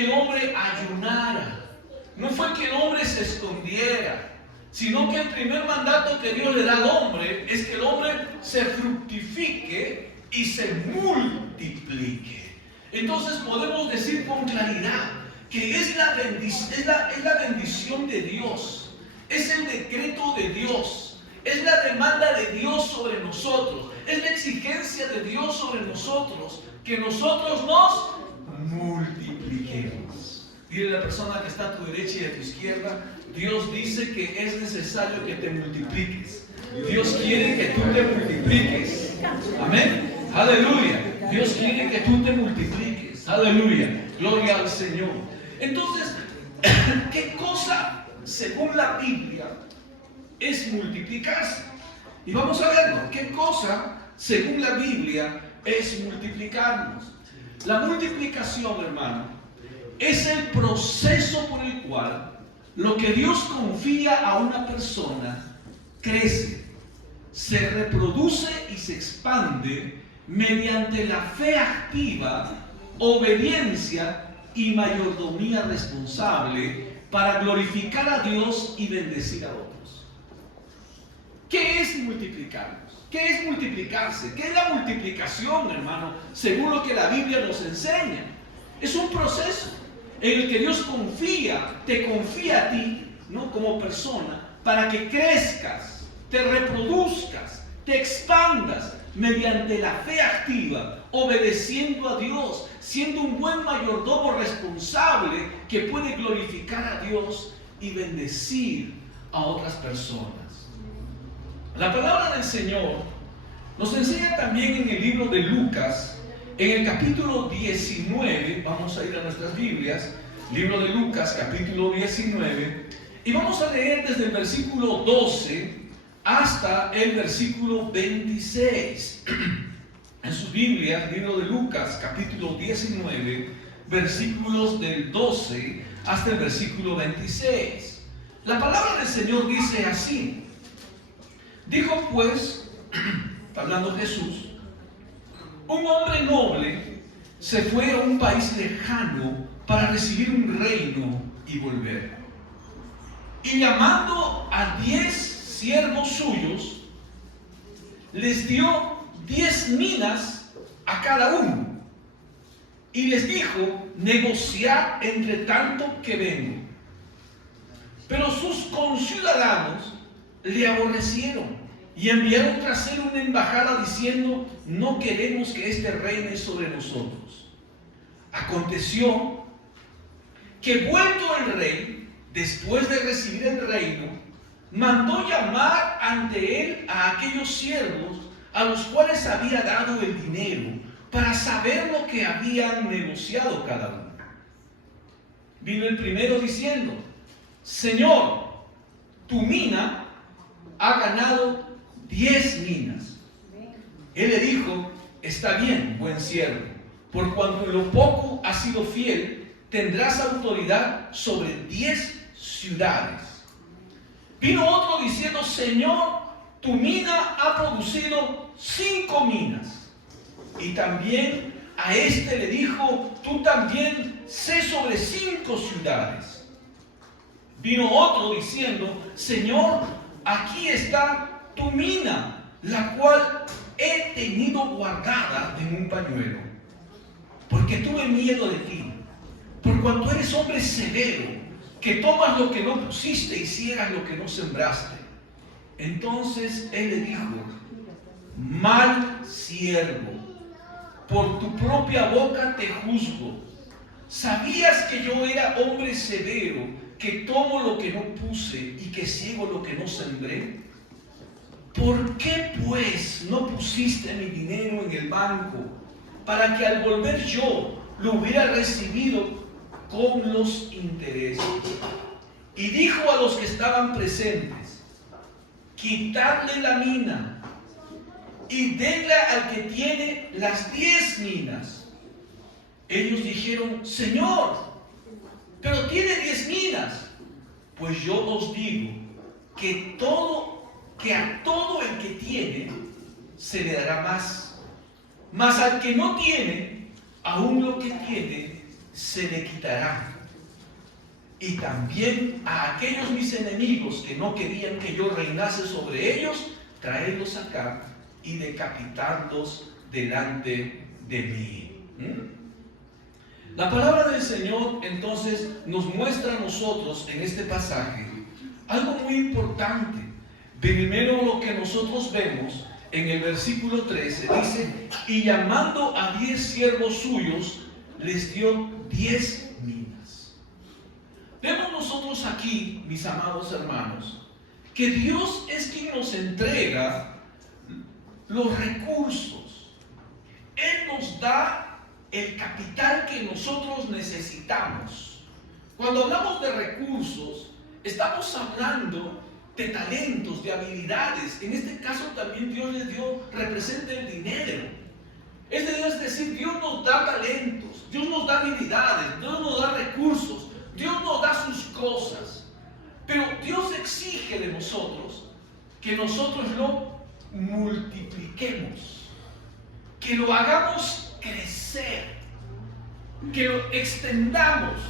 que el hombre ayunara, no fue que el hombre se escondiera, sino que el primer mandato que Dios le da al hombre es que el hombre se fructifique y se multiplique. Entonces podemos decir con claridad que es la bendición de Dios, es el decreto de Dios, es la demanda de Dios sobre nosotros, es la exigencia de Dios sobre nosotros, que nosotros nos multipliquemos. Dile a la persona que está a tu derecha y a tu izquierda: Dios dice que es necesario que te multipliques. Dios quiere que tú te multipliques. Amén. Aleluya. Dios quiere que tú te multipliques. Aleluya. Gloria al Señor. Entonces, ¿qué cosa, según la Biblia, es multiplicarse? Y vamos a verlo. ¿Qué cosa, según la Biblia, es multiplicarnos? La multiplicación, hermano, es el proceso por el cual lo que Dios confía a una persona crece, se reproduce y se expande mediante la fe activa, obediencia y mayordomía responsable para glorificar a Dios y bendecir a otros. ¿Qué es multiplicarnos? ¿Qué es multiplicarse? ¿Qué es la multiplicación, hermano? Según lo que la Biblia nos enseña. Es un proceso en el que Dios te confía a ti, ¿no?, como persona, para que crezcas, te reproduzcas, te expandas mediante la fe activa, obedeciendo a Dios, siendo un buen mayordomo responsable que puede glorificar a Dios y bendecir a otras personas. La palabra del Señor nos enseña también en el libro de Lucas, en el capítulo 19, vamos a ir a nuestras Biblias, libro de Lucas, capítulo 19, y vamos a leer desde el versículo 12 hasta el versículo 26. En sus Biblias, libro de Lucas, capítulo 19, versículos del 12 hasta el versículo 26. La palabra del Señor dice así: dijo pues, hablando Jesús, un hombre noble se fue a un país lejano para recibir un reino y volver. Y llamando a 10 siervos suyos, les dio 10 minas a cada uno. Y les dijo: negociad entre tanto que vengo. Pero sus conciudadanos le aborrecieron y enviaron tras él una embajada diciendo: no queremos que éste reine sobre nosotros. Aconteció que, vuelto el rey, después de recibir el reino, mandó llamar ante él a aquellos siervos a los cuales había dado el dinero, para saber lo que habían negociado cada uno. Vino el primero diciendo: Señor, tu mina ha ganado 10 minas. Él le dijo: está bien, buen siervo, por cuanto en lo poco has sido fiel, tendrás autoridad sobre 10 ciudades. Vino otro diciendo: Señor, tu mina ha producido 5 minas. Y también a este le dijo: tú también sé sobre 5 ciudades. Vino otro diciendo: Señor, aquí está tu mina, la cual he tenido guardada en un pañuelo, porque tuve miedo de ti, por cuanto eres hombre severo, que tomas lo que no pusiste y ciegas lo que no sembraste. Entonces él le dijo: mal siervo, por tu propia boca te juzgo. ¿Sabías que yo era hombre severo, que tomo lo que no puse y que ciego lo que no sembré? ¿Por qué pues no pusiste mi dinero en el banco, para que al volver yo lo hubiera recibido con los intereses? Y dijo a los que estaban presentes: quitadle la mina y denla al que tiene las 10 minas. Ellos dijeron: Señor, pero tiene 10 minas. Pues yo os digo que a todo el que tiene se le dará más, mas al que no tiene, aún lo que tiene se le quitará. Y también a aquellos mis enemigos que no querían que yo reinase sobre ellos, traerlos acá y decapitarlos delante de mí. La palabra del Señor entonces nos muestra a nosotros en este pasaje algo muy importante. Primero lo que nosotros vemos en el versículo 13 dice: y llamando a 10 siervos suyos, les dio 10 minas. Vemos nosotros aquí, mis amados hermanos, que Dios es quien nos entrega los recursos. Él nos da el capital que nosotros necesitamos. Cuando hablamos de recursos, estamos hablando de talentos, de habilidades. En este caso también Dios les dio, representa el dinero. Es decir, Dios nos da talentos, Dios nos da habilidades, Dios nos da recursos, Dios nos da sus cosas. Pero Dios exige de nosotros que nosotros lo multipliquemos, que lo hagamos crecer, que lo extendamos,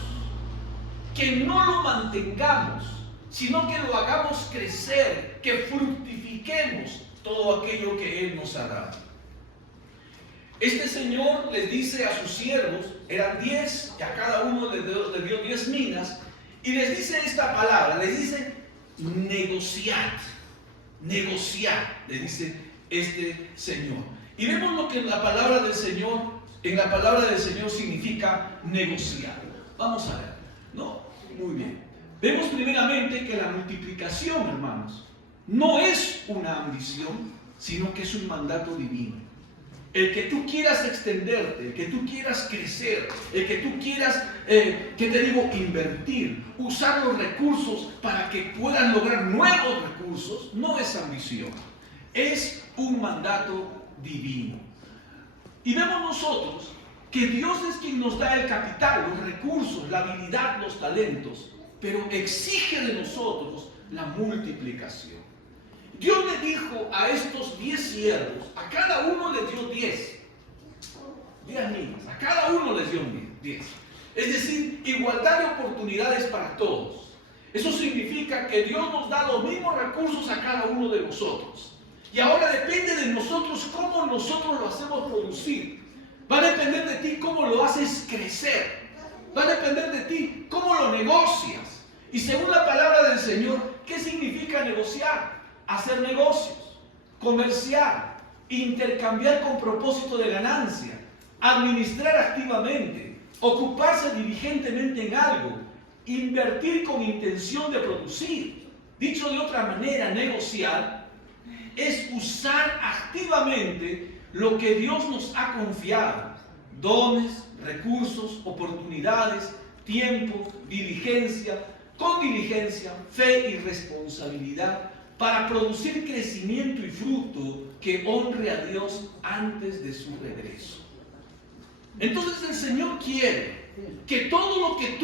que no lo mantengamos, sino que lo hagamos crecer, que fructifiquemos todo aquello que Él nos ha dado. Este Señor les dice a sus siervos, eran 10, y a cada uno le dio 10 minas, y les dice esta palabra, les dice negociad, les dice este Señor. Y vemos lo que en la palabra del Señor significa negociar. Vamos a ver, ¿no? Muy bien. Vemos primeramente que la multiplicación, hermanos, no es una ambición, sino que es un mandato divino. El que tú quieras extenderte, el que tú quieras crecer, el que tú quieras, invertir, usar los recursos para que puedas lograr nuevos recursos, no es ambición, es un mandato divino. Y vemos nosotros que Dios es quien nos da el capital, los recursos, la habilidad, los talentos, pero exige de nosotros la multiplicación. Dios le dijo a estos 10 siervos, a cada uno le dio 10 minas, a cada uno les dio 10. Es decir, igualdad de oportunidades para todos. Eso significa que Dios nos da los mismos recursos a cada uno de nosotros. Y ahora depende de nosotros cómo nosotros lo hacemos producir. Va a depender de ti cómo lo haces crecer. Va a depender de ti cómo lo negocias. Y según la palabra del Señor, ¿qué significa negociar? Hacer negocios, comerciar, intercambiar con propósito de ganancia, administrar activamente, ocuparse diligentemente en algo, invertir con intención de producir. Dicho de otra manera, negociar es usar activamente lo que Dios nos ha confiado: dones, recursos, oportunidades, tiempo, diligencia, con diligencia, fe y responsabilidad, para producir crecimiento y fruto que honre a Dios antes de su regreso. Entonces el Señor quiere que todo lo que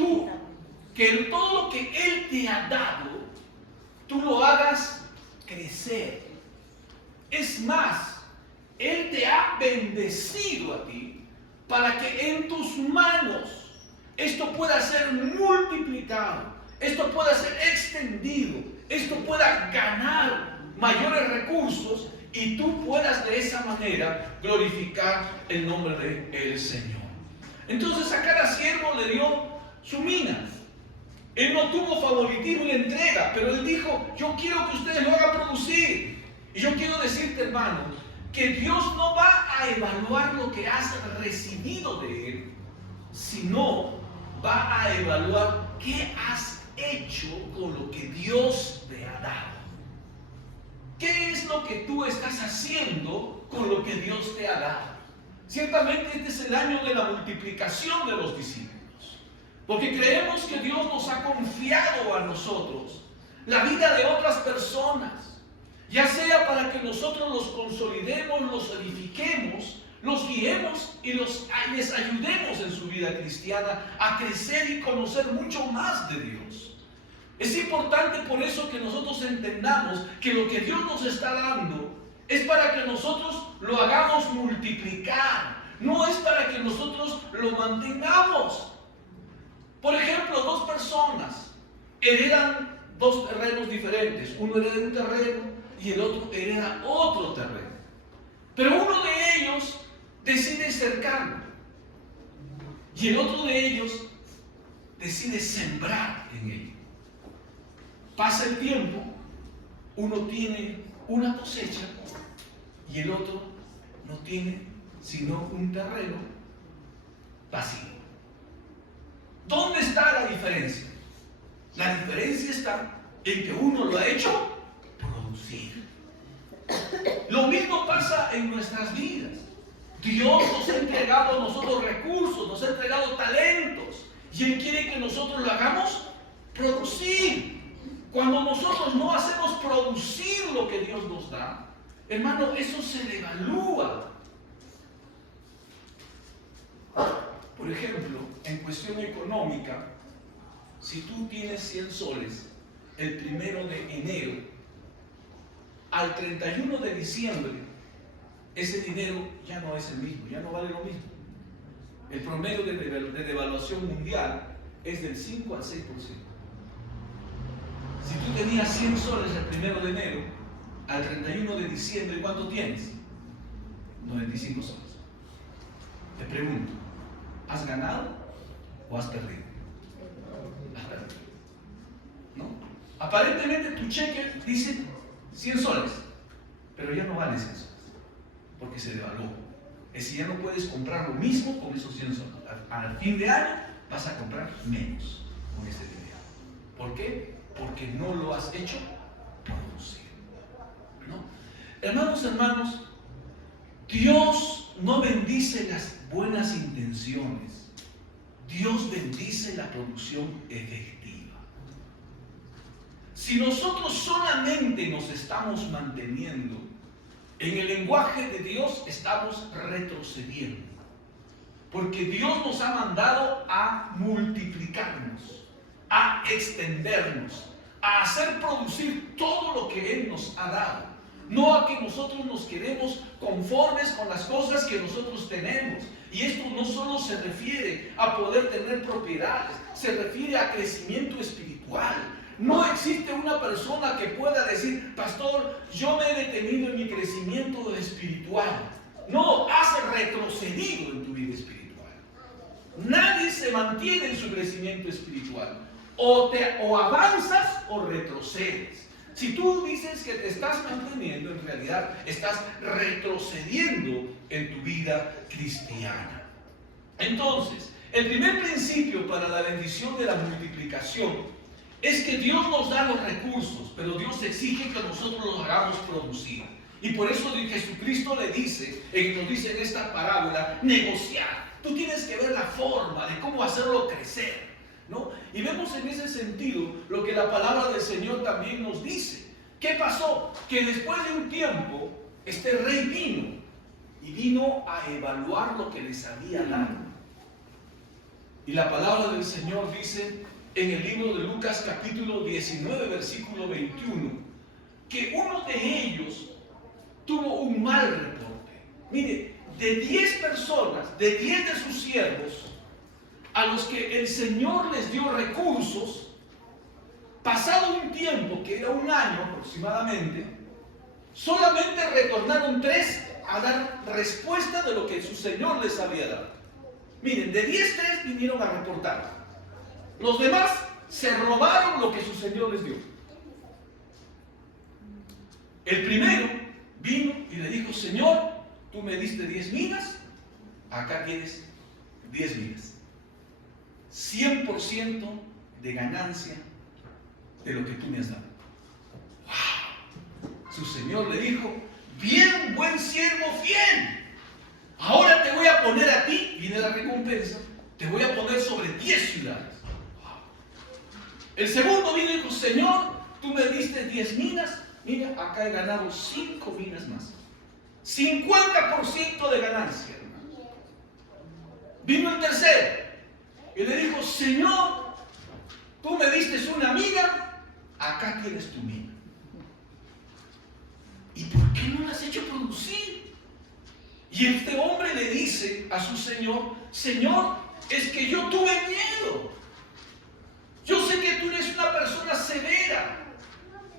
Él te ha dado, tú lo hagas crecer. Es más, Él te ha bendecido a ti para que en tus manos esto pueda ser multiplicado, esto pueda ser extendido, esto pueda ganar mayores recursos y tú puedas de esa manera glorificar el nombre del Señor. Entonces a cada siervo le dio su mina. Él no tuvo favoritismo en la entrega, pero él dijo: yo quiero que ustedes lo hagan producir. Y yo quiero decirte, hermano, que Dios no va a evaluar lo que has recibido de Él, sino va a evaluar qué has hecho con lo que Dios te ha dado. ¿Qué es lo que tú estás haciendo con lo que Dios te ha dado? Ciertamente este es el año de la multiplicación de los discípulos, porque creemos que Dios nos ha confiado a nosotros la vida de otras personas, ya sea para que nosotros los consolidemos, los edifiquemos, los guiemos y les ayudemos en su vida cristiana a crecer y conocer mucho más de Dios. Es importante por eso que nosotros entendamos que lo que Dios nos está dando es para que nosotros lo hagamos multiplicar, no es para que nosotros lo mantengamos. heredan dos terrenos diferentes. Uno hereda un terreno y el otro hereda otro terreno. Pero uno de ellos decide cercarlo y el otro de ellos decide sembrar en él. Pasa el tiempo, uno tiene una cosecha y el otro no tiene sino un terreno vacío. ¿Dónde está la diferencia? La diferencia está en que uno lo ha hecho producir. Lo mismo pasa en nuestras vidas. Dios nos ha entregado a nosotros recursos, nos ha entregado talentos y Él quiere que nosotros lo hagamos producir. Cuando nosotros no hacemos producir lo que Dios nos da, hermano, eso se devalúa. Por ejemplo, en cuestión económica, si tú tienes 100 soles el 1 de enero, al 31 de diciembre, ese dinero ya no es el mismo, ya no vale lo mismo. El promedio de devaluación mundial es del 5 al 6%. Si tú tenías 100 soles el 1 de enero, al 31 de diciembre, ¿cuánto tienes? 95 soles. Te pregunto, ¿has ganado o has perdido? Has perdido, ¿no? Aparentemente tu cheque dice 100 soles, pero ya no vale 100 soles, porque se devaluó. Es decir, ya no puedes comprar lo mismo con esos 100 soles. Al fin de año vas a comprar menos con ese dinero. ¿Por qué? Porque no lo has hecho producir, ¿no? Hermanos, Dios no bendice las buenas intenciones. Dios bendice la producción efectiva. Si nosotros solamente nos estamos manteniendo en el lenguaje de Dios, estamos retrocediendo. Porque Dios nos ha mandado a multiplicarnos, a extendernos, a hacer producir todo lo que Él nos ha dado. No a que nosotros nos quedemos conformes con las cosas que nosotros tenemos. Y esto no solo se refiere a poder tener propiedades, se refiere a crecimiento espiritual. No existe una persona que pueda decir, pastor, yo me he detenido en mi crecimiento espiritual. No, has retrocedido en tu vida espiritual. Nadie se mantiene en su crecimiento espiritual. O avanzas o retrocedes. Si tú dices que te estás manteniendo, en realidad estás retrocediendo en tu vida cristiana. Entonces, el primer principio para la bendición de la multiplicación es que Dios nos da los recursos, pero Dios exige que nosotros los hagamos producir. Y por eso Jesucristo nos dice en esta parábola, negociar. Tú tienes que ver la forma de cómo hacerlo crecer, ¿no? Y vemos en ese sentido lo que la palabra del Señor también nos dice. ¿Qué pasó? Que después de un tiempo, este rey vino a evaluar lo que les había dado. Y la palabra del Señor dice en el libro de Lucas capítulo 19 versículo 21 que uno de ellos tuvo un mal reporte. Mire, de 10 personas, de 10 de sus siervos, a los que el Señor les dio recursos, pasado un tiempo, que era un año aproximadamente, solamente retornaron 3 a dar respuesta de lo que su Señor les había dado. Miren, de 10, 3 vinieron a reportar. Los demás se robaron lo que su Señor les dio. El primero vino y le dijo, Señor, tú me diste 10 minas, acá tienes 10 minas. 100% de ganancia de lo que tú me has dado. ¡Wow! Su Señor le dijo, bien, buen siervo fiel. Ahora te voy a poner a ti, viene la recompensa, te voy a poner sobre 10 ciudades. ¡Wow! El segundo vino y dijo, Señor, tú me diste 10 minas, mira, acá he ganado 5 minas más. 50% de ganancia, hermano. Vino el tercero y le dijo, Señor, tú me diste una mina, acá tienes tu mina. ¿Y por qué no la has hecho producir? Y este hombre le dice a su Señor, Señor, es que yo tuve miedo. Yo sé que tú eres una persona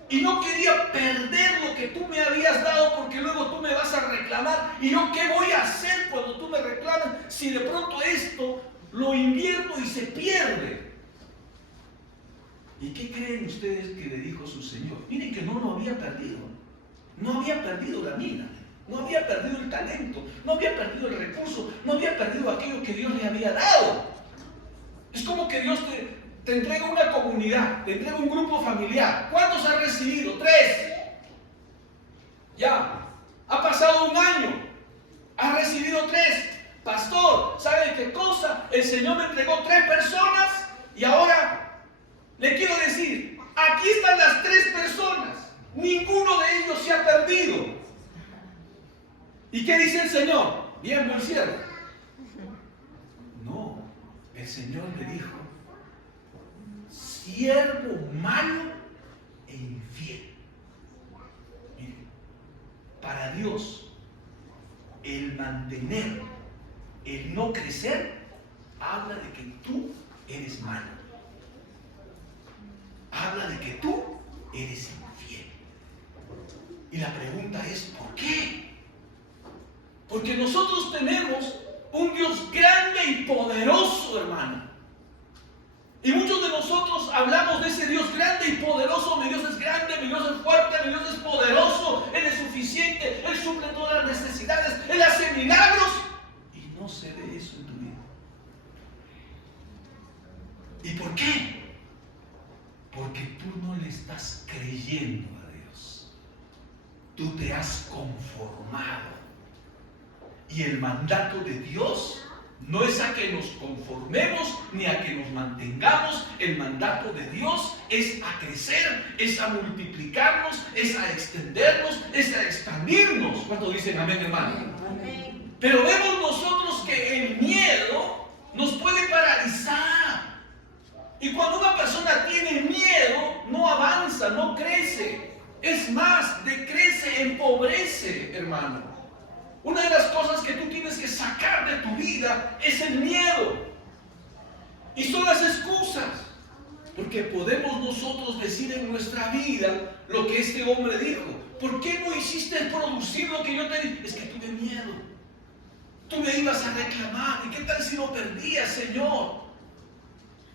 Y no quería perder lo que tú me habías dado porque luego tú me vas a reclamar. ¿Y yo qué voy a hacer cuando tú me reclames si de pronto esto lo invierto y se pierde? ¿Y qué creen ustedes que le dijo su Señor? Miren que no lo había perdido. No había perdido la mina. No había perdido el talento. No había perdido el recurso. No había perdido aquello que Dios le había dado. Es como que Dios te entrega una comunidad, te entrega un grupo familiar. ¿Cuántos has recibido? 3. Ya. Ha pasado un año. Has recibido 3. Pastor, ¿sabe qué cosa? El Señor me entregó 3 personas y ahora le quiero decir, aquí están las 3 personas. Ninguno de ellos se ha perdido. ¿Y qué dice el Señor? Bien, buen siervo. No, el Señor le dijo, siervo malo e infiel. Mire, para Dios, el mantener, el no crecer, habla de que tú eres malo. Habla de que tú eres infiel. Y la pregunta es, ¿por qué? Porque nosotros tenemos un Dios grande y poderoso, hermano. Y muchos de nosotros hablamos de ese Dios grande y poderoso. Mi Dios es grande, mi Dios es fuerte, mi Dios es poderoso, Él es suficiente, Él suple todas las necesidades, Él hace milagros. Y no se ve eso en tu vida. ¿Y por qué? Porque tú no le estás creyendo a Dios. Tú te has conformado. Y el mandato de Dios no es a que nos conformemos ni a que nos mantengamos. El mandato de Dios es a crecer, es a multiplicarnos, es a extendernos, es a expandirnos. ¿Cuánto dicen amén, hermano? Amén. Pero vemos nosotros que el miedo nos puede paralizar. Y cuando una persona tiene miedo, no avanza, no crece. Es más, decrece, empobrece, hermano. Una de las cosas que tú tienes que sacar de tu vida es el miedo. Y son las excusas. Porque podemos nosotros decir en nuestra vida lo que este hombre dijo. ¿Por qué no hiciste producir lo que yo te dije? Es que tuve miedo. Tú me ibas a reclamar. ¿Y qué tal si lo perdías, Señor?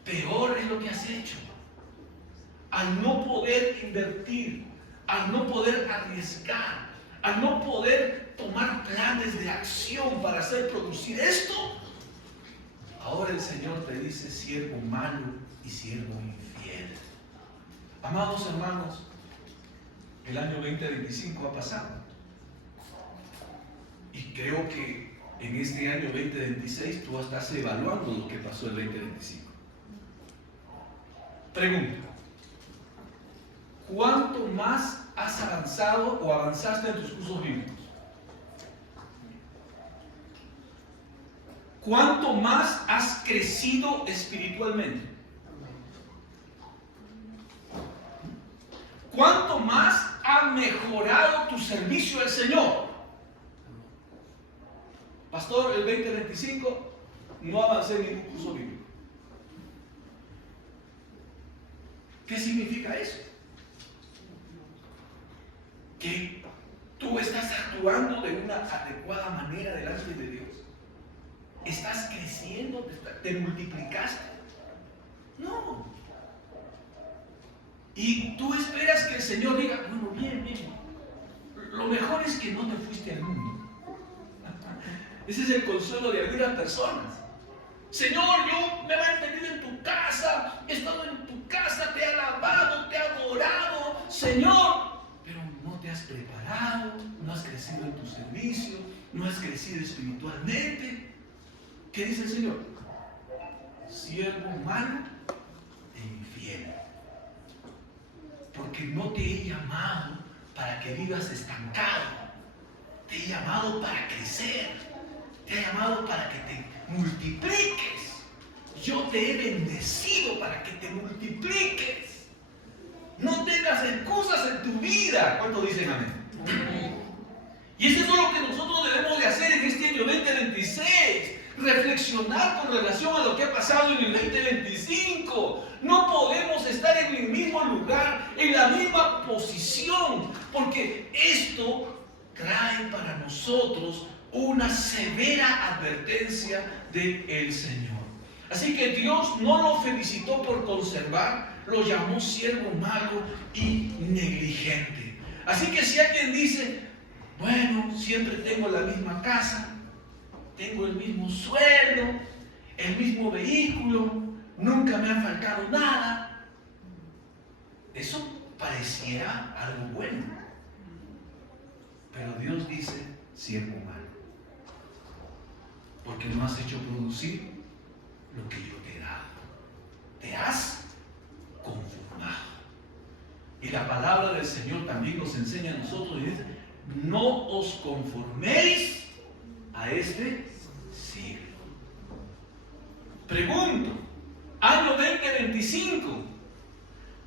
Peor es lo que has hecho. Al no poder invertir, al no poder arriesgar, al no poder tomar planes de acción para hacer producir esto, ahora el Señor te dice siervo malo y siervo infiel. Amados hermanos, el año 2025 ha pasado y creo que en este año 2026 tú estás evaluando lo que pasó el 2025. Pregunta: ¿cuánto más has avanzado o avanzaste en tus cursos bíblicos? ¿Cuánto más has crecido espiritualmente? ¿Cuánto más ha mejorado tu servicio al Señor? Pastor, el 2025 no avancé en ningún curso bíblico. ¿Qué significa eso? Que tú estás actuando de una adecuada manera delante de Dios. ¿Estás creciendo? ¿Te multiplicaste? No. Y tú esperas que el Señor diga, bueno, bien, lo mejor es que no te fuiste al mundo. Ese es el consuelo de algunas personas. Señor, yo me he mantenido en tu casa, he estado en tu casa, te he alabado, te he adorado, Señor, pero no te has preparado, no has crecido en tu servicio, no has crecido espiritualmente. ¿Qué dice el Señor? Siervo malo e infiel. Porque no te he llamado para que vivas estancado. Te he llamado para crecer. Te he llamado para que te multipliques. Yo te he bendecido para que te multipliques. No tengas excusas en tu vida. ¿Cuántos dicen amén? Amén. Y eso es lo que nosotros debemos de hacer en este año 2026. Reflexionar con relación a lo que ha pasado en el 2025. No podemos estar en el mismo lugar, en la la misma posición, porque esto trae para nosotros una severa advertencia del Señor. Así que Dios no lo felicitó por conservar, lo llamó siervo malo y negligente. Así que si alguien dice, bueno, siempre tengo la misma casa, tengo el mismo sueldo, el mismo vehículo, nunca me ha faltado nada, eso pareciera algo bueno. Pero Dios dice, siervo malo, porque no has hecho producir lo que yo te he dado. Te has conformado. Y la palabra del Señor también nos enseña a nosotros y dice, no os conforméis a este siglo. Pregunto, año 2025,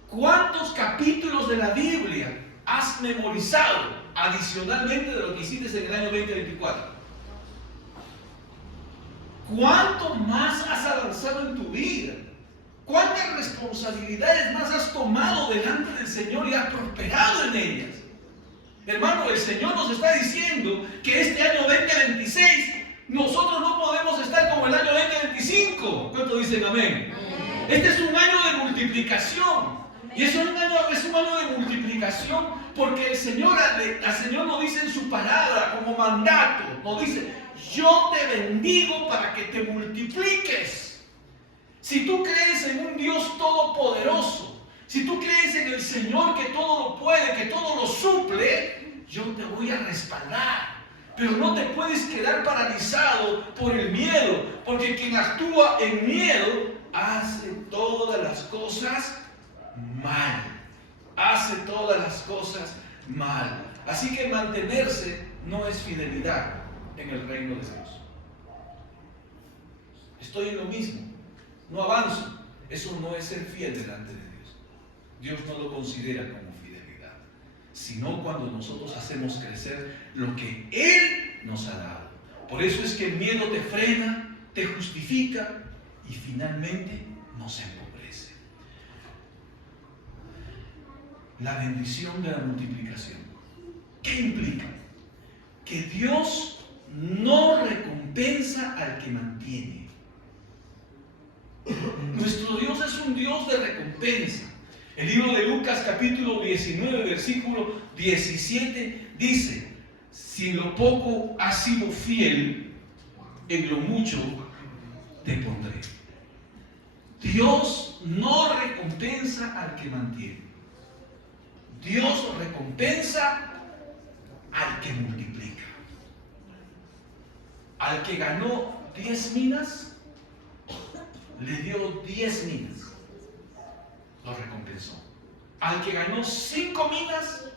¿cuántos capítulos de la Biblia has memorizado adicionalmente de lo que hiciste en el año 2024? ¿Cuánto más has avanzado en tu vida? ¿Cuántas responsabilidades más has tomado delante del Señor y has prosperado en ellas? Hermano, el Señor nos está diciendo que este año 2026 nosotros no podemos estar como el año 2025. ¿Cuántos dicen amén? Este es un año de multiplicación. Y es un año de multiplicación porque el Señor nos dice en su palabra como mandato, nos dice, yo te bendigo para que te multipliques. Si tú crees en un Dios todopoderoso, si tú crees en el Señor que todo lo puede, que todo lo suple, yo te voy a respaldar. Pero no te puedes quedar paralizado por el miedo, porque quien actúa en miedo hace todas las cosas mal. Hace todas las cosas mal. Así que mantenerse no es fidelidad en el reino de Dios. Estoy en lo mismo, no avanzo. Eso no es ser fiel delante de Dios. Dios no lo considera como fidelidad, sino cuando nosotros hacemos crecer lo que Él nos ha dado. Por eso es que el miedo te frena, te justifica y finalmente nos empobrece. La bendición de la multiplicación, ¿qué implica? Que Dios no recompensa al que mantiene. Nuestro Dios es un Dios de recompensa. El libro de Lucas capítulo 19 versículo 17 dice, si en lo poco has sido fiel, en lo mucho te pondré. Dios no recompensa al que mantiene. Dios recompensa al que multiplica. Al que ganó 10 minas, le dio 10 minas. Lo recompensó. Al que ganó 5 minas,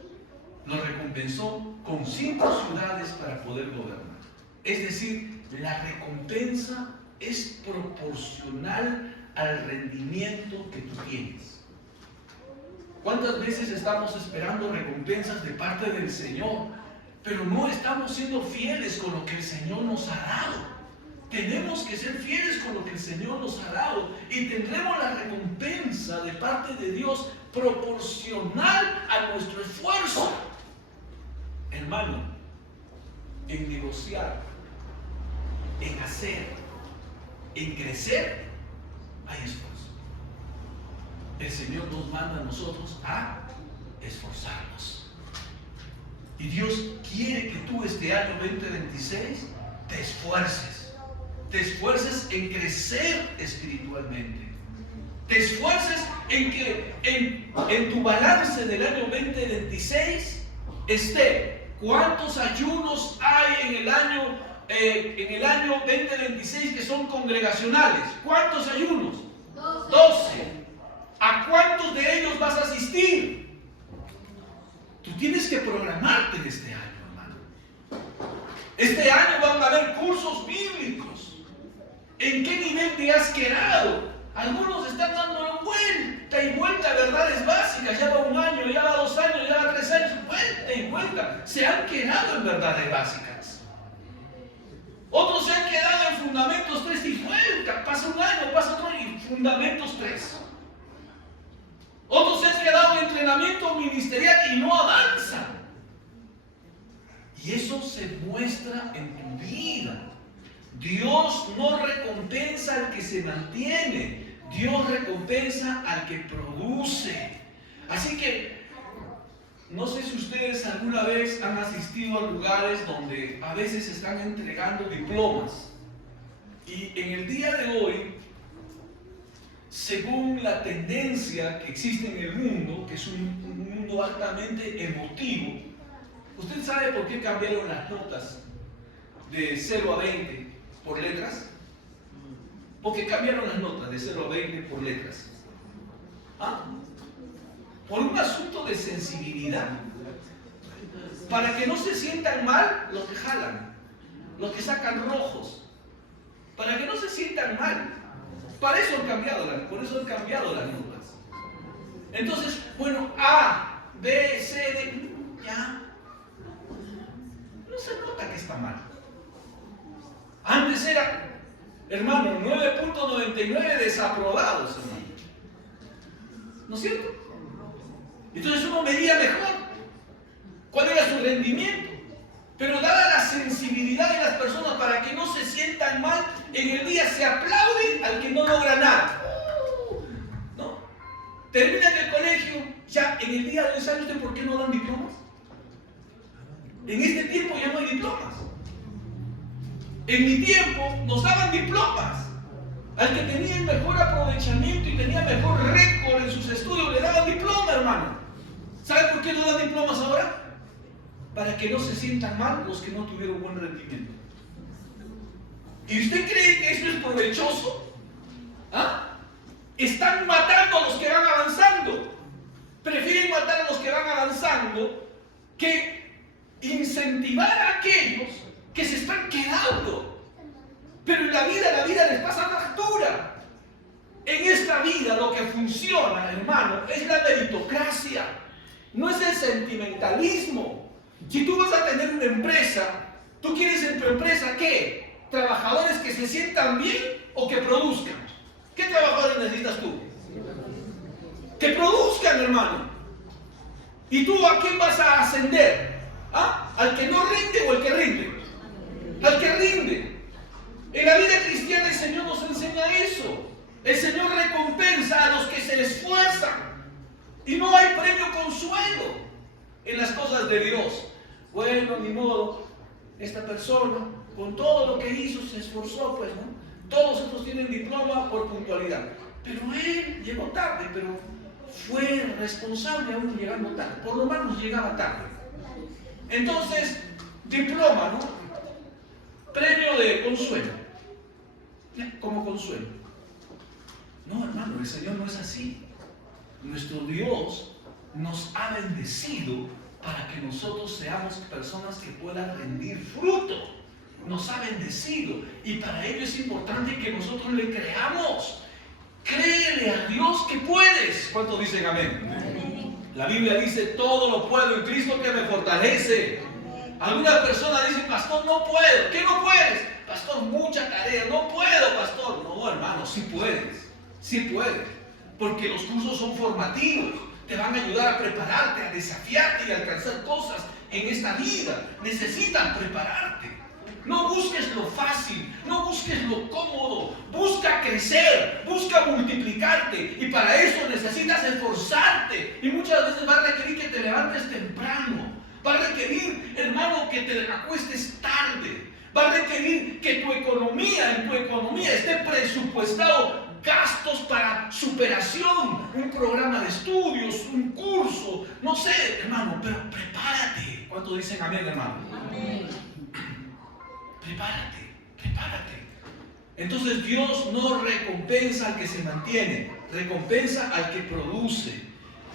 lo recompensó con 5 ciudades para poder gobernar. Es decir, la recompensa es proporcional al rendimiento que tú tienes. ¿Cuántas veces estamos esperando recompensas de parte del Señor, pero no estamos siendo fieles con lo que el Señor nos ha dado? Tenemos que ser fieles con lo que el Señor nos ha dado y tendremos la recompensa de parte de Dios proporcional a nuestro esfuerzo. Hermano, en negociar, en hacer, en crecer, hay esfuerzo. El Señor nos manda a nosotros a esforzarnos. Y Dios quiere que tú este año 2026 te esfuerces. Te esfuerces en crecer espiritualmente. Te esfuerces en que en tu balance del año 2026 esté cuántos ayunos hay en el año 2026 que son congregacionales. ¿Cuántos ayunos? 12. ¿A cuántos de ellos vas a asistir? Tú tienes que programarte en este año, hermano. Este año van a haber cursos bíblicos. ¿En qué nivel te has quedado? Algunos están dando vuelta y vuelta a verdades básicas. Ya va 1 año, ya va 2 años, ya va 3 años. Vuelta y vuelta. Se han quedado en verdades básicas. Otros se han quedado en fundamentos 3 y vuelta. Pasa 1 año, pasa otro y fundamentos 3. Otros se han le ha dado entrenamiento ministerial y no avanza. Y eso se muestra en tu vida. Dios no recompensa al que se mantiene, Dios recompensa al que produce. Así que no sé si ustedes alguna vez han asistido a lugares donde a veces están entregando diplomas. Y en el día de hoy, según la tendencia que existe en el mundo, que es un mundo altamente emotivo, ¿usted sabe por qué cambiaron las notas de 0 a 20 por letras? ¿Por qué cambiaron las notas de 0 a 20 por letras? ¿Ah? Por un asunto de sensibilidad. Para que no se sientan mal los que jalan, los que sacan rojos. Para que no se sientan mal. Para eso han cambiado por eso han cambiado las notas. Entonces, bueno, A, B, C, D, ya. No se nota que está mal. Antes era, hermano, 9.99 desaprobados, hermano. ¿No es cierto? Entonces uno medía mejor cuál era su rendimiento. Pero dada la sensibilidad de las personas para que no se sientan mal, en el día se aplaude al que no logra nada. ¿No? Terminan el colegio, ya en el día de hoy, ¿sabe usted por qué no dan diplomas? En este tiempo ya no hay diplomas. En mi tiempo nos daban diplomas. Al que tenía el mejor aprovechamiento y tenía mejor récord en sus estudios le daban diploma, hermano. ¿Sabe por qué no dan diplomas ahora? Para que no se sientan mal los que no tuvieron buen rendimiento. ¿Y usted cree que eso es provechoso? ¿Ah? Están matando a los que van avanzando. Prefieren matar a los que van avanzando que incentivar a aquellos que se están quedando. Pero en la vida les pasa factura. En esta vida lo que funciona, hermano, es la meritocracia. No es el sentimentalismo. Si tú vas a tener una empresa, ¿tú quieres en tu empresa qué? ¿Trabajadores que se sientan bien o que produzcan? ¿Qué trabajadores necesitas tú? Que produzcan, hermano. ¿Y tú a quién vas a ascender? ¿Ah? ¿Al que no rinde o al que rinde? Al que rinde. En la vida cristiana el Señor nos enseña eso. El Señor recompensa a los que se esfuerzan. Y no hay premio consuelo en las cosas de Dios. Bueno, ni modo, esta persona con todo lo que hizo se esforzó, pues, ¿no? Todos estos tienen diploma por puntualidad. Pero él llegó tarde, pero fue responsable aún llegando tarde. Por lo menos llegaba tarde. Entonces, diploma, ¿no? Premio de consuelo. Como consuelo. No, hermano, el Señor no es así. Nuestro Dios nos ha bendecido para que nosotros seamos personas que puedan rendir fruto. Nos ha bendecido y para ello es importante que nosotros le creamos. Créele a Dios que puedes. ¿Cuántos dicen amén? Amén. La Biblia dice: todo lo puedo en Cristo que me fortalece. Algunas personas dicen: pastor, no puedo. ¿Qué no puedes? Pastor, mucha tarea. No puedo, pastor. No, hermano, sí puedes. Sí puedes. Porque los cursos son formativos. Te van a ayudar a prepararte, a desafiarte y a alcanzar cosas en esta vida. Necesitan prepararte. No busques lo fácil, no busques lo cómodo. Busca crecer, busca multiplicarte. Y para eso necesitas esforzarte. Y muchas veces va a requerir que te levantes temprano. Va a requerir, hermano, que te acuestes tarde. Va a requerir que en tu economía esté presupuestado gastos para superación, un programa de estudios, un curso, no sé, hermano, pero prepárate. ¿Cuántos dicen amén, hermano? Amén. Prepárate. Entonces Dios no recompensa al que se mantiene, recompensa al que produce.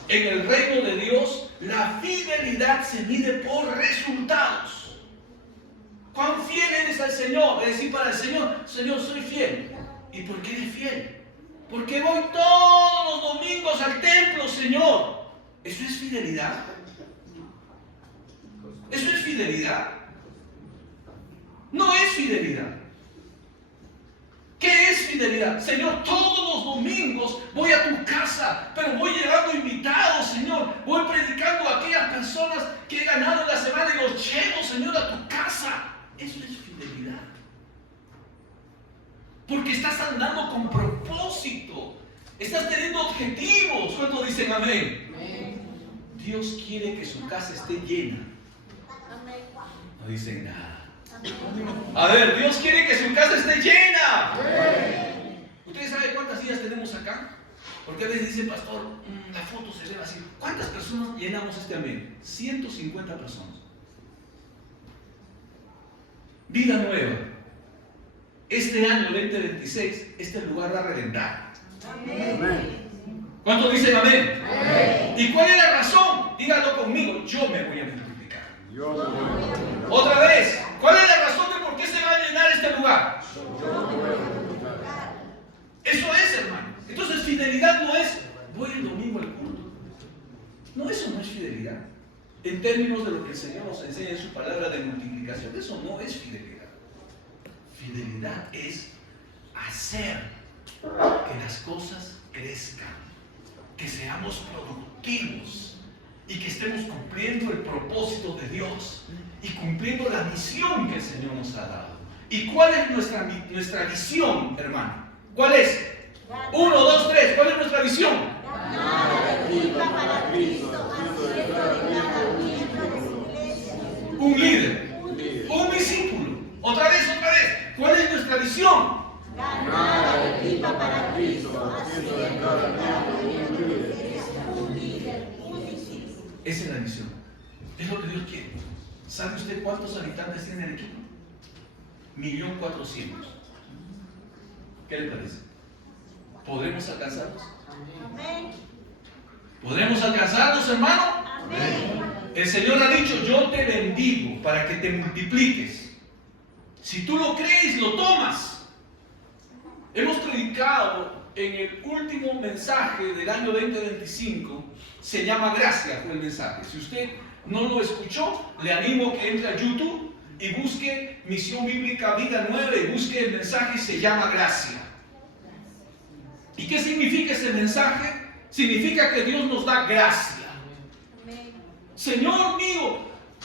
En el reino de Dios, la fidelidad se mide por resultados. ¿Cuán fiel eres al Señor? Es decir, para el Señor, Señor, soy fiel. ¿Y por qué eres fiel? Porque voy todos los domingos al templo, Señor. ¿Eso es fidelidad? ¿Eso es fidelidad? No es fidelidad. ¿Qué es fidelidad? Señor, todos los domingos voy a tu casa, pero voy llegando invitado, porque estás andando con propósito. Estás teniendo objetivos. ¿Cuántos dicen amén? Dios quiere que su casa esté llena. No dicen nada. A ver, Dios quiere que su casa esté llena. ¿Ustedes saben cuántas sillas tenemos acá? Porque a veces dice, pastor, la foto se ve así. ¿Cuántas personas llenamos este amén? 150 personas. Vida nueva. Este año 2026, este lugar va a reventar. Amén. ¿Cuántos dicen amén? Amén? ¿Y cuál es la razón? Dígalo conmigo, yo me voy a multiplicar. Otra vez, ¿cuál es la razón de por qué se va a llenar este lugar? Eso es, hermano. Entonces, fidelidad no es, voy el domingo al culto. No, eso no es fidelidad. En términos de lo que el Señor nos enseña en su palabra de multiplicación, eso no es fidelidad. Fidelidad es hacer que las cosas crezcan, que seamos productivos y que estemos cumpliendo el propósito de Dios y cumpliendo la misión que el Señor nos ha dado. ¿Y cuál es nuestra visión, hermano? ¿Cuál es? 1, 2, 3. ¿Cuál es nuestra visión? Ganar vida para Cristo, haciendo de cada miembro de su iglesia Un líder, un discípulo. Otra vez. ¿Cuál es nuestra visión? Ganar vida para Cristo, haciendo de cada miembro de su iglesia un líder, un discípulo. Esa es la visión. Es lo que Dios quiere. ¿Sabe usted cuántos habitantes tiene el equipo? 1.400.000. ¿Qué le parece? ¿Podremos alcanzarlos? Amén. ¿Podremos alcanzarlos, hermano? Amén. El Señor ha dicho, yo te bendigo para que te multipliques. Si tú lo crees, lo tomas. Hemos predicado en el último mensaje del año 2025, se llama Gracia, fue el mensaje. Si usted no lo escuchó, le animo que entre a YouTube y busque Misión Bíblica Vida Nueva y busque el mensaje, se llama Gracia. ¿Y qué significa ese mensaje? Significa que Dios nos da gracia. Señor mío,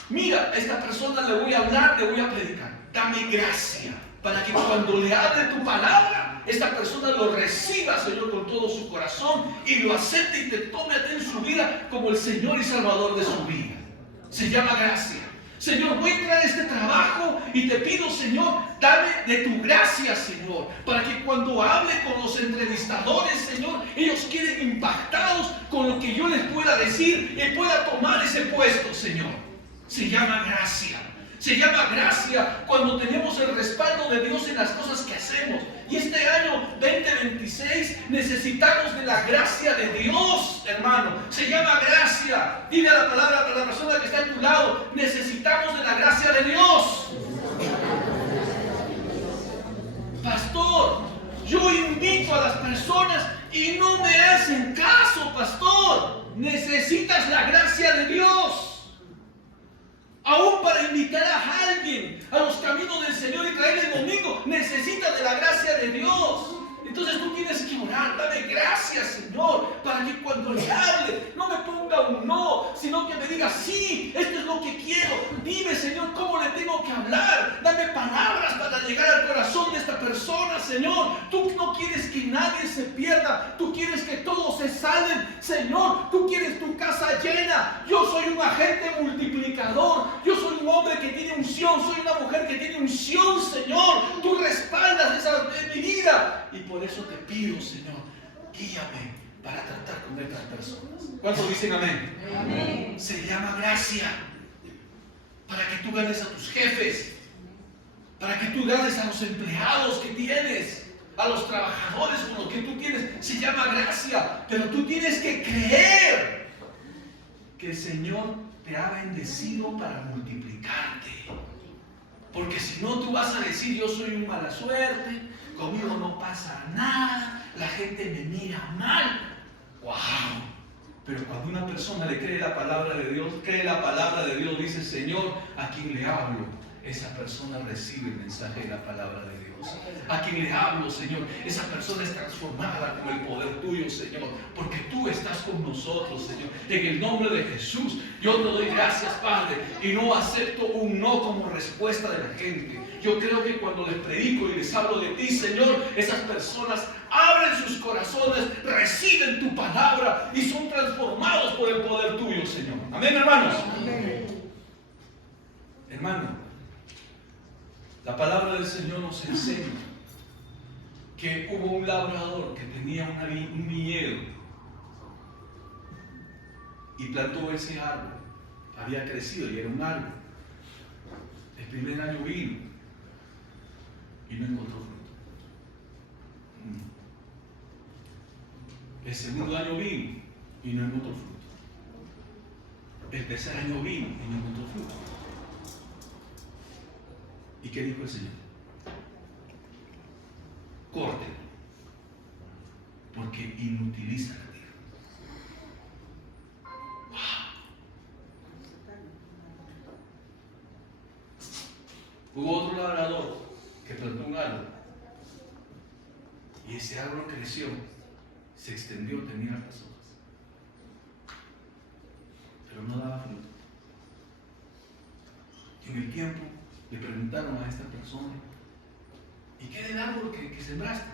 mira, a esta persona le voy a hablar, le voy a predicar. Dame gracia para que cuando le hable tu palabra, esta persona lo reciba, Señor, con todo su corazón y lo acepte y te tome a ti en su vida como el Señor y Salvador de su vida. Se llama gracia. Señor, voy a entrar a este trabajo y te pido, Señor, dame de tu gracia, Señor, para que cuando hable con los entrevistadores, Señor, ellos queden impactados con lo que yo les pueda decir y pueda tomar ese puesto, Señor. Se llama gracia. Se llama gracia cuando tenemos el respaldo de Dios en las cosas que hacemos. Y este año 2026 necesitamos de la gracia de Dios, hermano. Se llama gracia. Dile la palabra a la persona que está a tu lado. Necesitamos de la gracia de Dios. Pastor, yo invito a las personas y no me hacen caso, pastor. Necesitas la gracia de Dios. Aún para invitar a alguien a los caminos del Señor y traerle el domingo, necesitas de la gracia de Dios. Entonces tú tienes que orar, dame gracias, Señor, para que cuando le hable, no me ponga un no, sino que me diga, sí, esto es lo que quiero. Dime, Señor, cómo le tengo que hablar. Dame palabras para llegar al corazón de esta persona, Señor. Tú no quieres que nadie se pierda. Tú quieres que todos se salven, Señor. Tú quieres tu casa llena. Yo soy un agente multiplicador. Yo soy un hombre que tiene unción. Soy una mujer que tiene unción, Señor. Tú respaldas esa en mi vida. Y por eso te pido, Señor, guíame para tratar con estas personas. ¿Cuántos dicen amén? Amén. Se llama gracia. Para que tú ganes a tus jefes, para que tú ganes a los empleados que tienes, a los trabajadores con los que tú tienes. Se llama gracia, pero tú tienes que creer que el Señor te ha bendecido para multiplicarte. Porque si no, tú vas a decir, yo soy un mala suerte, conmigo no pasa nada, la gente me mira mal. ¡Wow! Pero cuando una persona le cree la palabra de Dios, dice, Señor, a quien le hablo, esa persona recibe el mensaje de la palabra de Dios. A quien le hablo, Señor, esa persona es transformada con el poder tuyo, Señor, porque tú estás con nosotros, Señor. En el nombre de Jesús, yo te doy gracias, Padre, y no acepto un no como respuesta de la gente. Yo creo que cuando les predico y les hablo de ti, Señor, esas personas abren sus corazones, reciben tu palabra y son transformados por el poder tuyo, Señor. Amén, hermanos. Amén. Hermano, la palabra del Señor nos enseña que hubo un labrador que tenía un viñedo y plantó ese árbol. Había crecido y era un árbol. El primer año vino y no encontró fruto. El segundo año vino y no encontró fruto. El tercer año vino y no encontró fruto. ¿Y qué dijo el Señor? Córtelo, porque inutiliza la tierra. Hubo otro labrador que plantó un árbol y ese árbol creció, se extendió, tenía las hojas, pero no daba fruto. En el tiempo le preguntaron a esta persona: ¿y qué del árbol que sembraste?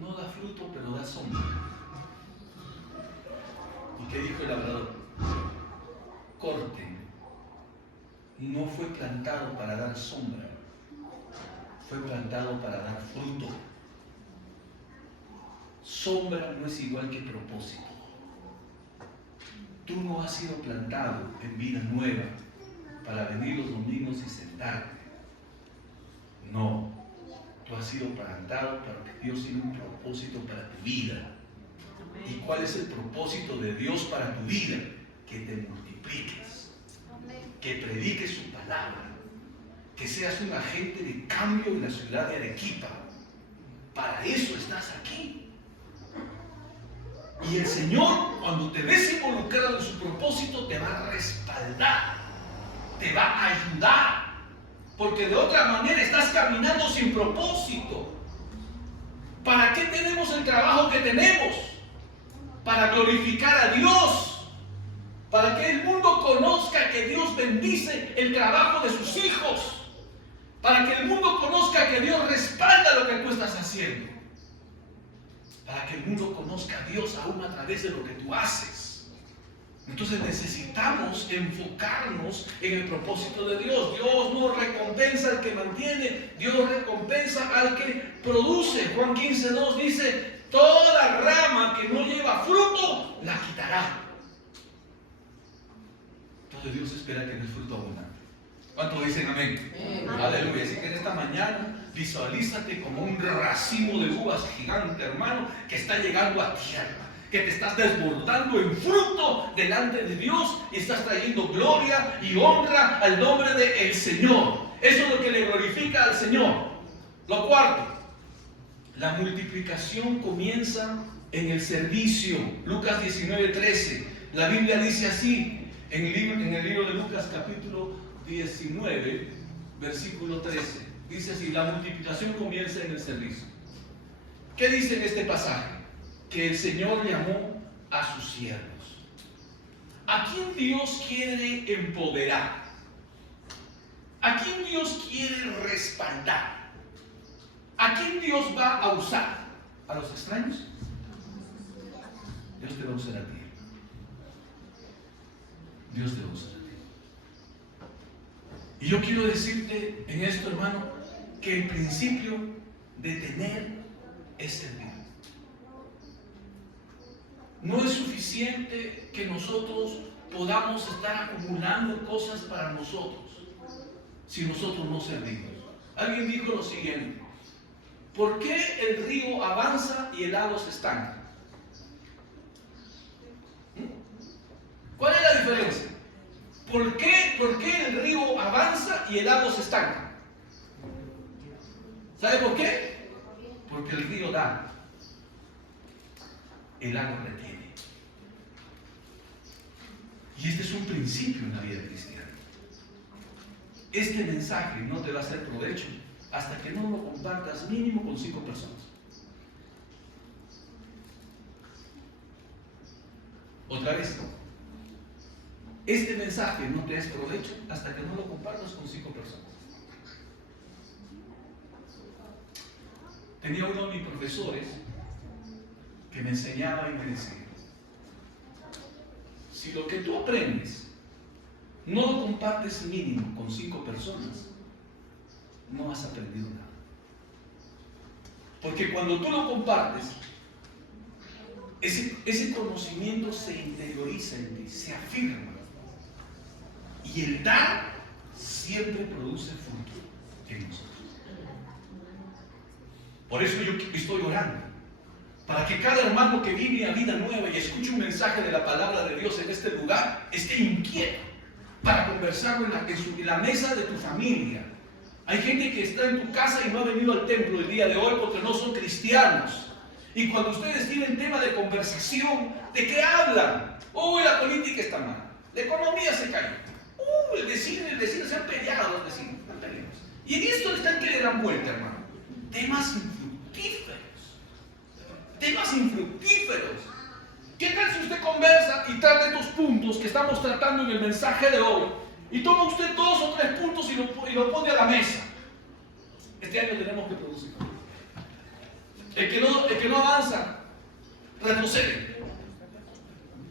No da fruto, pero da sombra. ¿Y qué dijo el labrador? Corten. No fue plantado para dar sombra, fue plantado para dar fruto. Sombra no es igual que propósito. Tú no has sido plantado en vida nueva para venir los domingos y sentarte. No, tú has sido plantado para que Dios tiene un propósito para tu vida. ¿Y cuál es el propósito de Dios para tu vida? Que te multipliques, que prediques su palabra, que seas un agente de cambio en la ciudad de Arequipa. Para eso estás aquí. Y el Señor, cuando te ves involucrado en su propósito, te va a respaldar, te va a ayudar, porque de otra manera estás caminando sin propósito. ¿Para qué tenemos el trabajo que tenemos? Para glorificar a Dios, para que el mundo conozca que Dios bendice el trabajo de sus hijos, para que el mundo conozca que Dios respalda lo que tú estás haciendo, para que el mundo conozca a Dios aún a través de lo que tú haces. Entonces necesitamos enfocarnos en el propósito de Dios. Dios no recompensa al que mantiene, Dios recompensa al que produce. Juan 15:2 dice: toda rama que no lleva fruto, la quitará. Entonces Dios espera que des fruto abundante. ¿Cuántos dicen amén? Aleluya. Así que en esta mañana visualízate como un racimo de uvas gigante, hermano, que está llegando a tierra, que te estás desbordando en fruto delante de Dios y estás trayendo gloria y honra al nombre del Señor. Eso es lo que le glorifica al Señor. Lo cuarto, la multiplicación comienza en el servicio. Lucas 19:13. La Biblia dice así, en el libro de Lucas capítulo 19, versículo 13. Dice así: la multiplicación comienza en el servicio. ¿Qué dice en este pasaje? Que el Señor llamó a sus siervos. ¿A quién Dios quiere empoderar? ¿A quién Dios quiere respaldar? ¿A quién Dios va a usar? ¿A los extraños? Dios te va a usar a ti. Dios te va a usar a ti. Y yo quiero decirte en esto, hermano, que el principio de tener es servir. No es suficiente que nosotros podamos estar acumulando cosas para nosotros si nosotros no servimos. Alguien dijo lo siguiente: ¿por qué el río avanza y el lago se estanca? ¿Cuál es la diferencia? ¿Por qué el río avanza y el lago se estanca? ¿Sabe por qué? Porque el río da, el lago retiene. Y este es un principio en la vida cristiana. Este mensaje no te va a hacer provecho hasta que no lo compartas mínimo con 5 personas. Otra vez, este mensaje no te es provecho hasta que no lo compartas con 5 personas. Tenía uno de mis profesores que me enseñaba y me decía: si lo que tú aprendes no lo compartes mínimo con 5 personas, no has aprendido nada. Porque cuando tú lo compartes, ese conocimiento se interioriza en ti, se afirma. Y el dar siempre produce fruto en nosotros. Por eso yo estoy orando, para que cada hermano que viene a Vida Nueva y escuche un mensaje de la palabra de Dios en este lugar, esté inquieto para conversarlo en la mesa de tu familia. Hay gente que está en tu casa y no ha venido al templo el día de hoy porque no son cristianos. Y cuando ustedes tienen tema de conversación, ¿de qué hablan? Uy, la política está mal, la economía se cayó. Uy, el vecino se han peleado, los vecinos están peleados. Y en esto están que le dan vuelta, hermano. Temas infructíferos. Temas infructíferos. ¿Qué tal si usted conversa y trata estos puntos que estamos tratando en el mensaje de hoy? Y toma usted 2 o 3 puntos y lo pone a la mesa. Este año tenemos que producir. El que no avanza, retrocede.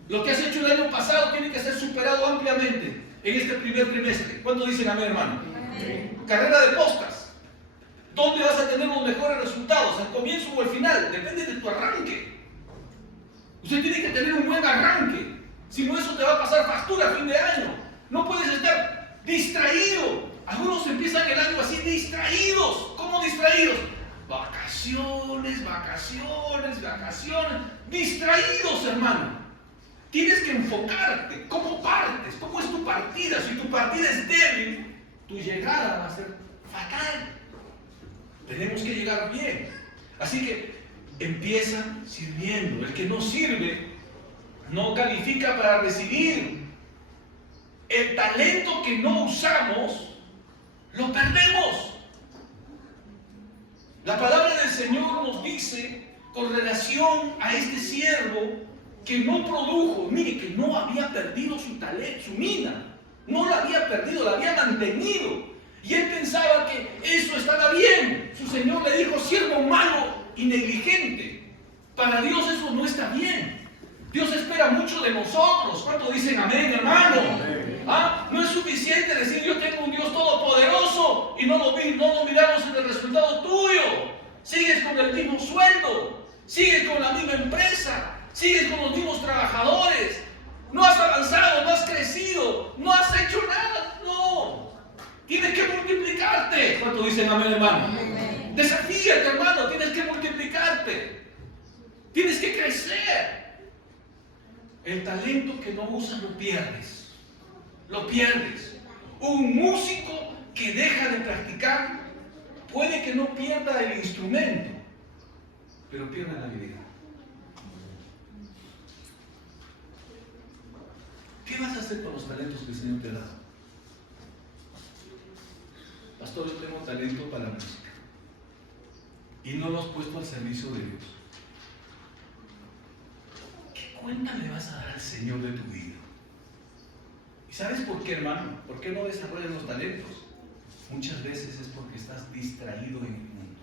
Lo que has hecho el año pasado tiene que ser superado ampliamente en este primer trimestre. ¿Cuánto dicen amén, hermano? Amén. Carrera de postas. ¿Dónde vas a tener los mejores resultados? ¿Al comienzo o al final? Depende de tu arranque. Usted tiene que tener un buen arranque. Si no, eso te va a pasar factura a fin de año. No puedes estar distraído. Algunos empiezan el año así distraídos. ¿Cómo distraídos? Vacaciones, vacaciones, vacaciones. Distraídos, hermano. Tienes que enfocarte. ¿Cómo partes? ¿Cómo es tu partida? Si tu partida es débil, tu llegada va a ser fatal. Tenemos que llegar bien. Así que empieza sirviendo. El que no sirve no califica para recibir. El talento que no usamos, lo perdemos. La palabra del Señor nos dice, con relación a este siervo, que no produjo, mire, que no había perdido su talento, su mina. No la había perdido, la había mantenido. Y él pensaba que eso estaba bien. Su Señor le dijo: siervo malo y negligente. Para Dios eso no está bien. Dios espera mucho de nosotros. ¿Cuánto dicen amén, hermano? ¿Ah? No es suficiente decir: yo tengo un Dios todopoderoso y no lo miramos en el resultado tuyo. Sigues con el mismo sueldo, sigues con la misma empresa, sigues con los mismos trabajadores. No has avanzado, no has crecido, no has hecho nada. No. Tienes que multiplicarte. ¿Cuánto dicen amén, hermano? Amén. Desafíate, hermano. Tienes que multiplicarte. Tienes que crecer. El talento que no usas lo pierdes. Lo pierdes. Un músico que deja de practicar puede que no pierda el instrumento, pero pierde la habilidad. ¿Qué vas a hacer con los talentos que el Señor te ha dado? Pastor, yo tengo talento para la música y no lo has puesto al servicio de Dios. ¿Qué cuenta le vas a dar al Señor de tu vida? ¿Y sabes por qué, hermano? ¿Por qué no desarrollas los talentos? Muchas veces es porque estás distraído en el mundo.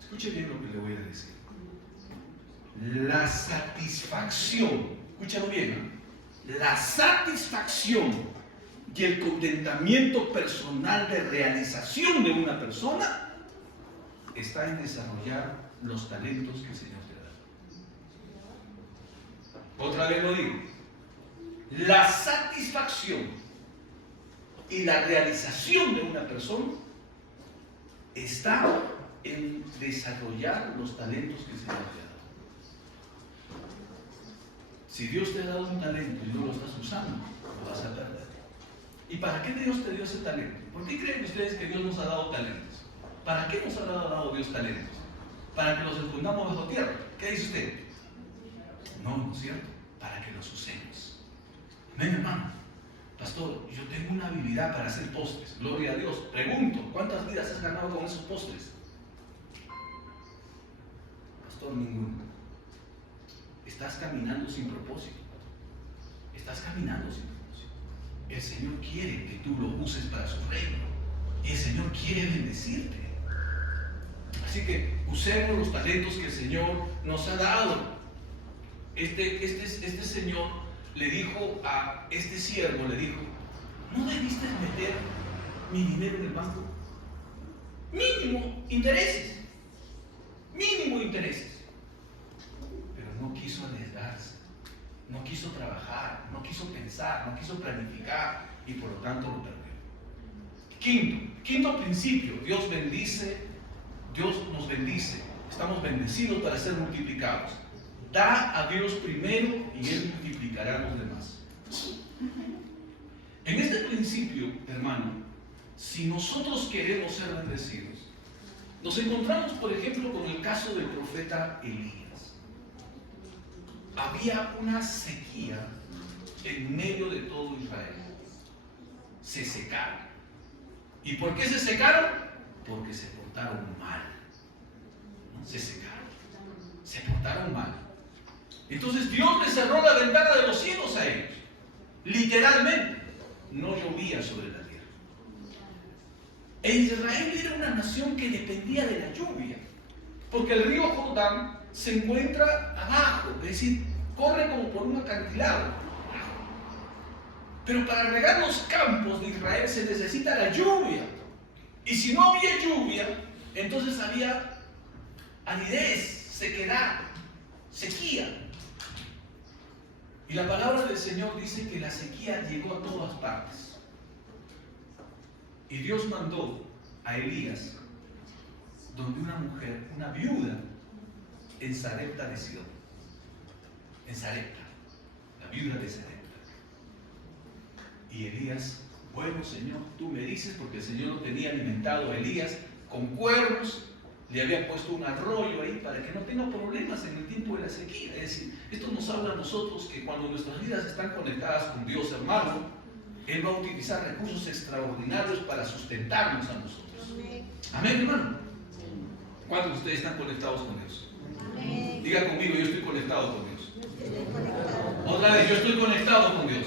Escuche bien lo que le voy a decir. La satisfacción, escúchalo bien, la satisfacción y el contentamiento personal de realización de una persona está en desarrollar los talentos que el Señor te da. Otra vez lo digo. La satisfacción y la realización de una persona está en desarrollar los talentos que el Señor te ha dado. Si Dios te ha dado un talento y no lo estás usando, lo vas a perder. ¿Y para qué Dios te dio ese talento? ¿Por qué creen ustedes que Dios nos ha dado talentos? ¿Para qué nos ha dado Dios talentos? ¿Para que los escondamos bajo tierra? ¿Qué dice usted? No, ¿no es cierto? Para que los usemos. Amén, hermano. Pastor, yo tengo una habilidad para hacer postres. Gloria a Dios. Pregunto, ¿cuántas vidas has ganado con esos postres? Pastor, ninguno. estás caminando sin propósito. Estás caminando sin propósito. El Señor quiere que tú lo uses para su reino. Y el Señor quiere bendecirte. Así que usemos los talentos que el Señor nos ha dado. Este Señor le dijo a este siervo, le dijo, ¿no debiste meter mi dinero en el banco? Mínimo intereses. Mínimo intereses. Pero no quiso arriesgarse. No quiso trabajar. No quiso pensar. No quiso planificar. Y por lo tanto lo perdió. Quinto principio. Dios bendice. Dios nos bendice. Estamos bendecidos para ser multiplicados. Da a Dios primero y Él multiplicará a los demás. En este principio, hermano, si nosotros queremos ser bendecidos, nos encontramos, por ejemplo, con el caso del profeta Elías. Había una sequía en medio de todo Israel. Se secaron. ¿Y por qué se secaron? Porque se portaron mal. Se secaron. Se portaron mal. Entonces Dios le cerró la ventana de los cielos a ellos. Literalmente, no llovía sobre la tierra. E Israel era una nación que dependía de la lluvia, porque el río Jordán se encuentra abajo, es decir, corre como por un acantilado. Pero para regar los campos de Israel se necesita la lluvia. Y si no había lluvia, entonces había aridez, sequedad, sequía. Y la palabra del Señor dice que la sequía llegó a todas partes. Y Dios mandó a Elías donde una mujer, una viuda, en Sarepta de Sidón. En Sarepta, la viuda de Sarepta. Y Elías, bueno Señor, tú me dices, porque el Señor lo tenía alimentado a Elías con cuervos, le había puesto un arroyo ahí para que no tenga problemas en el tiempo de la sequía. Es decir, esto nos habla a nosotros que cuando nuestras vidas están conectadas con Dios, hermano, Él va a utilizar recursos extraordinarios para sustentarnos a nosotros. Amén, hermano. ¿Cuántos de ustedes están conectados con Dios? Amén. Diga conmigo, yo estoy conectado con Dios. Otra vez, yo estoy conectado con Dios.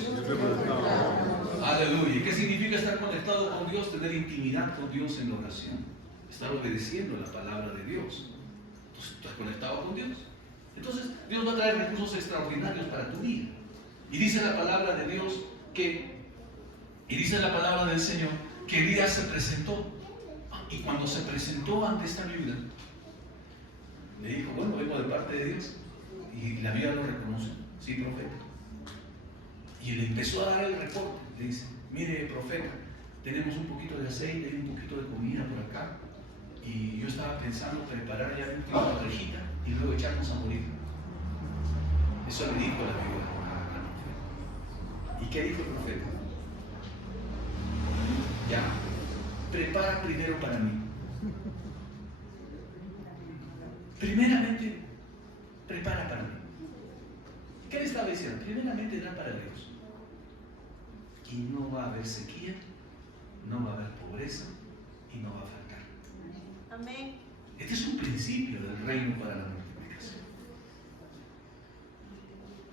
Aleluya. ¿Y qué significa estar conectado con Dios? Tener intimidad con Dios en la oración. Estar obedeciendo la palabra de Dios. Entonces, ¿estás conectado con Dios? Entonces, Dios va a traer recursos extraordinarios para tu vida. Y dice la palabra de Dios y dice la palabra del Señor que Elías se presentó. Y cuando se presentó ante esta viuda, le dijo, bueno, vengo de parte de Dios. Y la viuda lo reconoce. Sí, profeta. Y le empezó a dar el reporte. Le dice, mire, profeta, tenemos un poquito de aceite y un poquito de comida por acá. Y yo estaba pensando preparar ya una parrillita y luego echarnos a morir. Eso le dijo la viuda al profeta. ¿Y qué dijo el profeta? Ya, prepara primero para mí. Primeramente, prepara para mí. ¿Qué le estaba diciendo? Primeramente da para Dios. Y no va a haber sequía, no va a haber pobreza y no va a faltar. Amén. Este es un principio del reino para la multiplicación.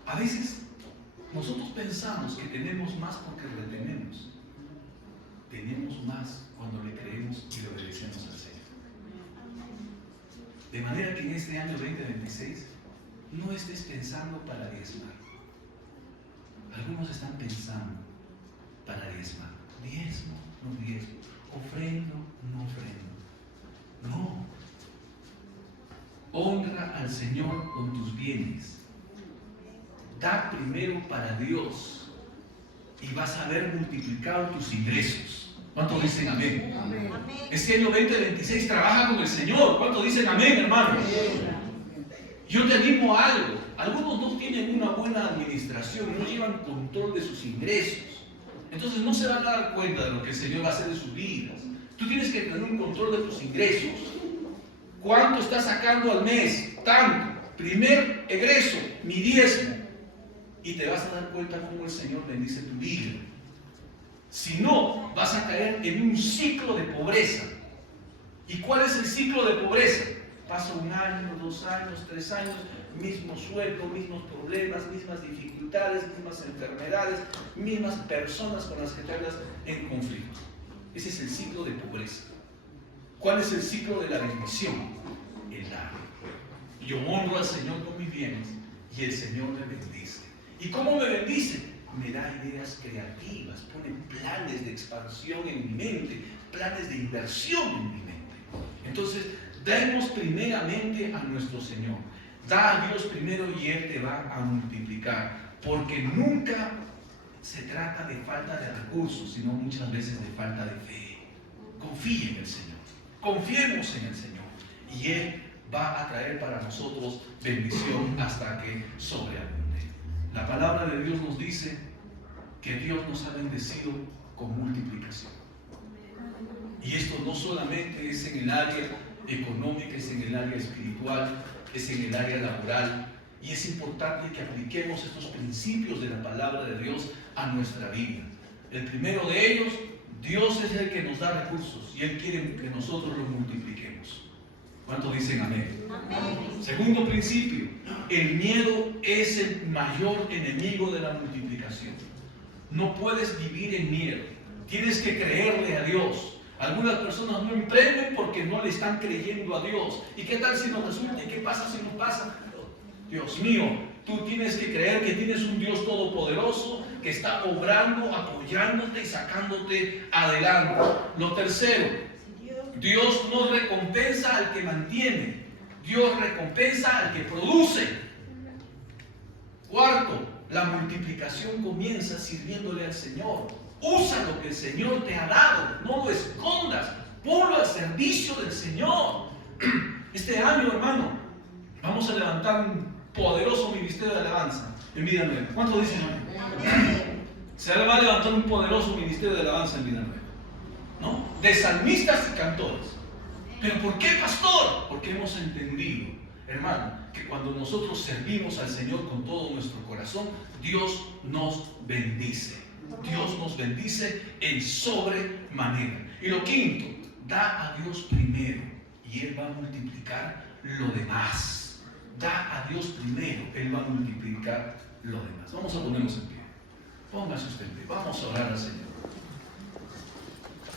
A veces nosotros pensamos que tenemos más porque retenemos. Tenemos más cuando le creemos y le obedecemos al Señor. De manera que en este año 2026 no estés pensando para diezmar. Algunos están pensando para diezmar. Diezmo, no diezmo. Ofrendo, no ofrendo. No. Honra al Señor con tus bienes. Da primero para Dios y vas a ver multiplicado tus ingresos. ¿Cuántos dicen amén? Amén. Este año 2026 trabaja con el Señor. ¿Cuántos dicen amén, hermanos? Yo te animo a algo. Algunos no tienen una buena administración, no llevan control de sus ingresos. Entonces no se van a dar cuenta de lo que el Señor va a hacer en sus vidas. Tú tienes que tener un control de tus ingresos. ¿Cuánto estás sacando al mes? Tanto. Primer egreso, mi diezmo. Y te vas a dar cuenta cómo el Señor bendice tu vida. Si no, vas a caer en un ciclo de pobreza. ¿Y cuál es el ciclo de pobreza? Pasa 1 año, 2 años, 3 años, mismo sueldo, mismos problemas, mismas dificultades, mismas enfermedades, mismas personas con las que te andas en conflicto. Ese es el ciclo de pobreza. ¿Cuál es el ciclo de la bendición? El dar. Yo honro al Señor con mis bienes y el Señor me bendice. ¿Y cómo me bendice? Me da ideas creativas, pone planes de expansión en mi mente, planes de inversión en mi mente. Entonces, demos primeramente a nuestro Señor. Da a Dios primero y Él te va a multiplicar. Porque nunca se trata de falta de recursos, sino muchas veces de falta de fe. Confíe en el Señor. Confiemos en el Señor. Y Él va a traer para nosotros bendición hasta que sobreabunde. La palabra de Dios nos dice que Dios nos ha bendecido con multiplicación. Y esto no solamente es en el área económica, es en el área espiritual, es en el área laboral. Y es importante que apliquemos estos principios de la palabra de Dios a nuestra vida. El primero de ellos, Dios es el que nos da recursos y Él quiere que nosotros los multipliquemos. ¿Cuántos dicen amén? Amén. Segundo principio, el miedo es el mayor enemigo de la multiplicación. No puedes vivir en miedo. Tienes que creerle a Dios. Algunas personas no emprenden porque no le están creyendo a Dios. ¿Y qué tal si nos resulta? ¿Y qué pasa si nos pasa? Dios mío, tú tienes que creer que tienes un Dios todopoderoso que está obrando, apoyándote y sacándote adelante. Lo tercero, Dios no recompensa al que mantiene. Dios recompensa al que produce. Cuarto, la multiplicación comienza sirviéndole al Señor. Usa lo que el Señor te ha dado, no lo escondas, ponlo al servicio del Señor. Este año, hermano, vamos a levantar un poderoso ministerio de alabanza en Vida Nueva. ¿Cuántos dicen amén? Se va a levantar un poderoso ministerio de alabanza en Vida Nueva, ¿no? De salmistas y cantores. ¿Pero por qué, pastor? Porque hemos entendido, hermano, que cuando nosotros servimos al Señor con todo nuestro corazón, Dios nos bendice. Dios nos bendice en sobremanera. Y lo quinto, da a Dios primero y Él va a multiplicar lo demás. Da a Dios primero, Él va a multiplicar lo demás. Vamos a ponernos en pie. Póngase usted en pie. Vamos a orar al Señor.